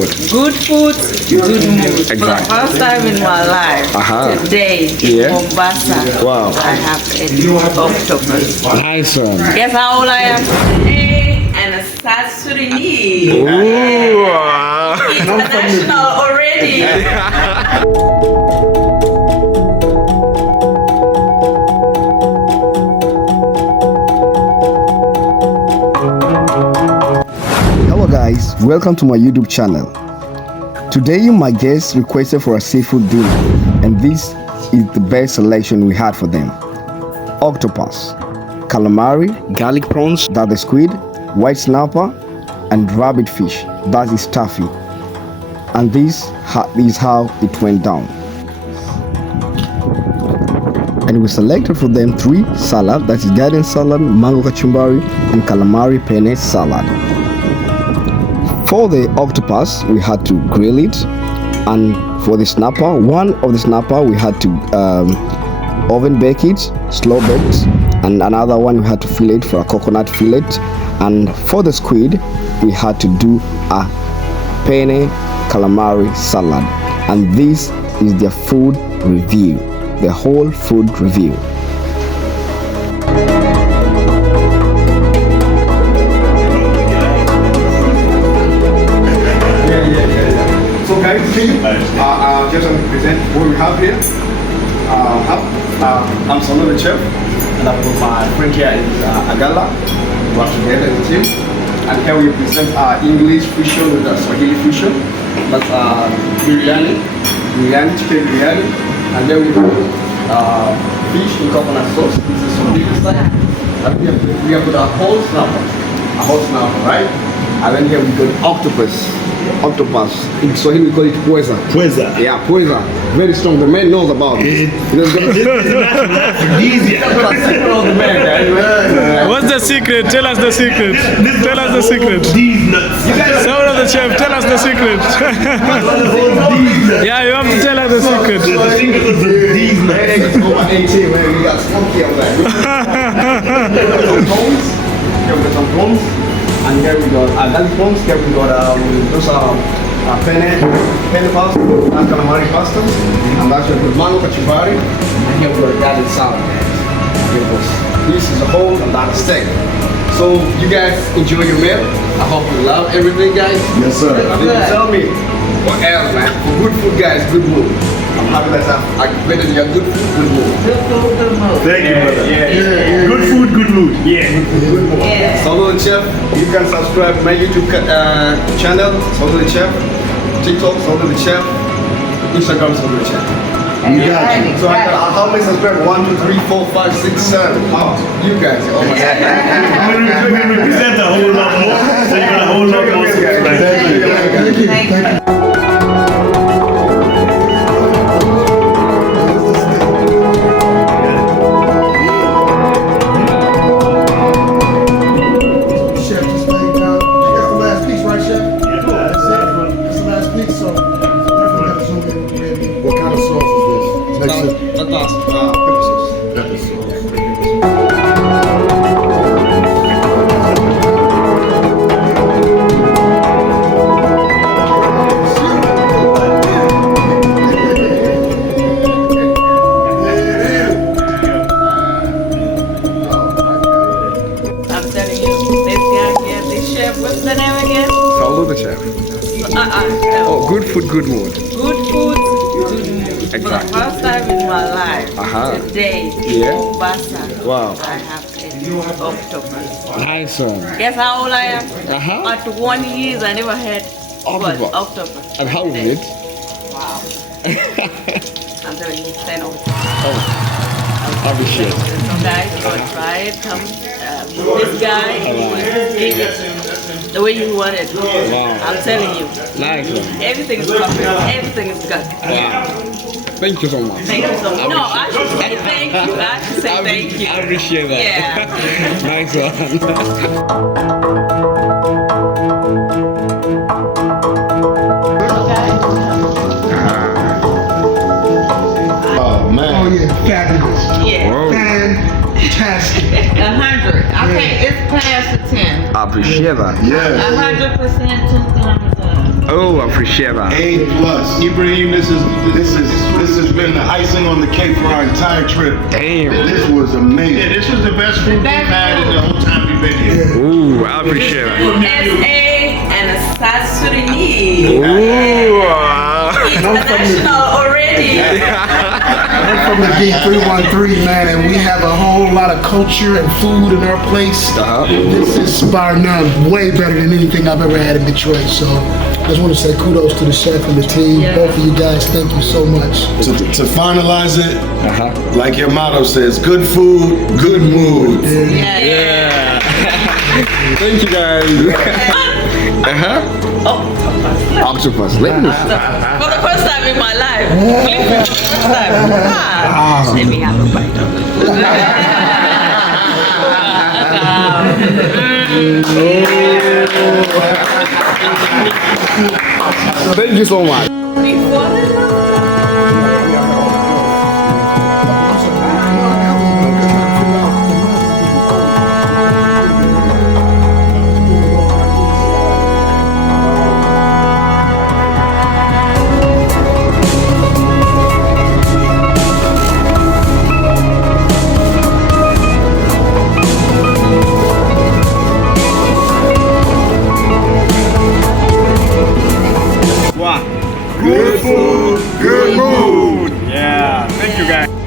mood. Good food, good mood. For the first time in my life, today, in Mombasa, I have an octopus. Nice one. Guess how old I am today? And a South Sudanese. Ooh, wow. International already. Hello guys, welcome to my YouTube channel. Today my guests requested for a seafood dinner, and this is the best selection we had for them. Octopus, calamari, Garlic prawns, that's the squid, white snapper, and rabbit fish, that is taffy. And this is how it went down. And we selected for them 3 salad, that is garden salad, mango kachumbari, and calamari penne salad. For the octopus, we had to grill it, and for the snapper, one of the snapper we had to oven bake it, slow baked, and another one we had to fillet for a coconut fillet. And for the squid, we had to do a penne calamari salad. And this is their food review, the whole food review. So guys, just to present what we have here. I'm Solo the chef, and I've got my friend here is Agala. We work together as a team. And here we present our English fusion with our Swahili fusion. That's biryani, chicken biryani. And then we have fish in coconut sauce. This is Swahili style. And we have got a whole snapper, right? And then here we got octopus. In Swahili we call it pweza. Yeah, pweza. Very strong. The man knows about it. What's the secret? Tell us the secret. Tell us the secret. These nuts. Someone of the chef, tell us the secret. Yeah, you have to tell us the secret. The secret is these nuts. Over 18, man. We got smoky on that. We got some prawns. And here we got garlic prawns. Here we got those penne pasta, and calamari pasta, and that's your mango kachumbari. And here we got garlic salad. This is a whole and that is steak. So you guys enjoy your meal. I hope you love everything, guys. Yes, sir. Tell me what else, man. Good food, guys. Good mood. I'm happy that I better than your good food, good mood. Good food, good mood. Thank you, brother. Yeah. Good food, good mood. Yeah. Good mood. Yeah. Solo the Chef. You can subscribe to my YouTube channel, Solo the Chef. TikTok, Solo the Chef. Instagram, Solo the Chef. We got you. So I got how many subscribers? 1, 2, 3, 4, 5, 6, 7. Wow. You guys. Oh my God. We represent a whole lot more. So you got a whole lot more subscribers. Thank you. Chef just laid down. That's the last piece, right, Chef? That's the last piece, so definitely got to zoom in ready. What kind of sauce is this? Next to Pepper sauce. pepper sauce. I'm telling you, this guy here, this chef, what's the name again? Solo the Chef. No. Oh, good food, good mood. Good food, good mood. For the Exactly. first time in my life, today, in Mombasa, Wow. I have an octopus. nice one. Guess how old I am? Uh-huh. At 1 year, I never had Octopus. octopus. And how was it? Wow. I'm telling you, 10 over 10. I appreciate it. So guys, go and try it. Come, this guy, he did it the way you want it. Wow. I'm telling you, Nice one. everything is perfect. Everything is good. Wow. Thank you so much. Thank you so much. No, I should say thank you. I should say thank you. I appreciate that. Yeah. Nice one. Oh, man. Oh yeah, fabulous. Yeah. Fantastic. 100. Okay, it's past the 10. I appreciate that. Yeah. 100% 2 times. Oh, I appreciate that. A+. Ibrahim, this has been the icing on the cake for our entire trip. Damn. This was amazing. Yeah, this was the best food we've had in the whole time we've been here. Ooh, I appreciate that. SA and South Sudanese. Ooh. International already. I'm from the D313, man, and we have a whole lot of culture and food in our place. This is bar none, way better than anything I've ever had in Detroit. So I just want to say kudos to the chef and the team. Both of you guys, thank you so much. To finalize it, like your motto says, good food, good mood. Yeah. Thank you guys. Octopus. Let me. For the first time in my life. Believe me, for the first time. Let me have a bite of it. Thank you so much. Good food, good mood. Yeah, thank you guys.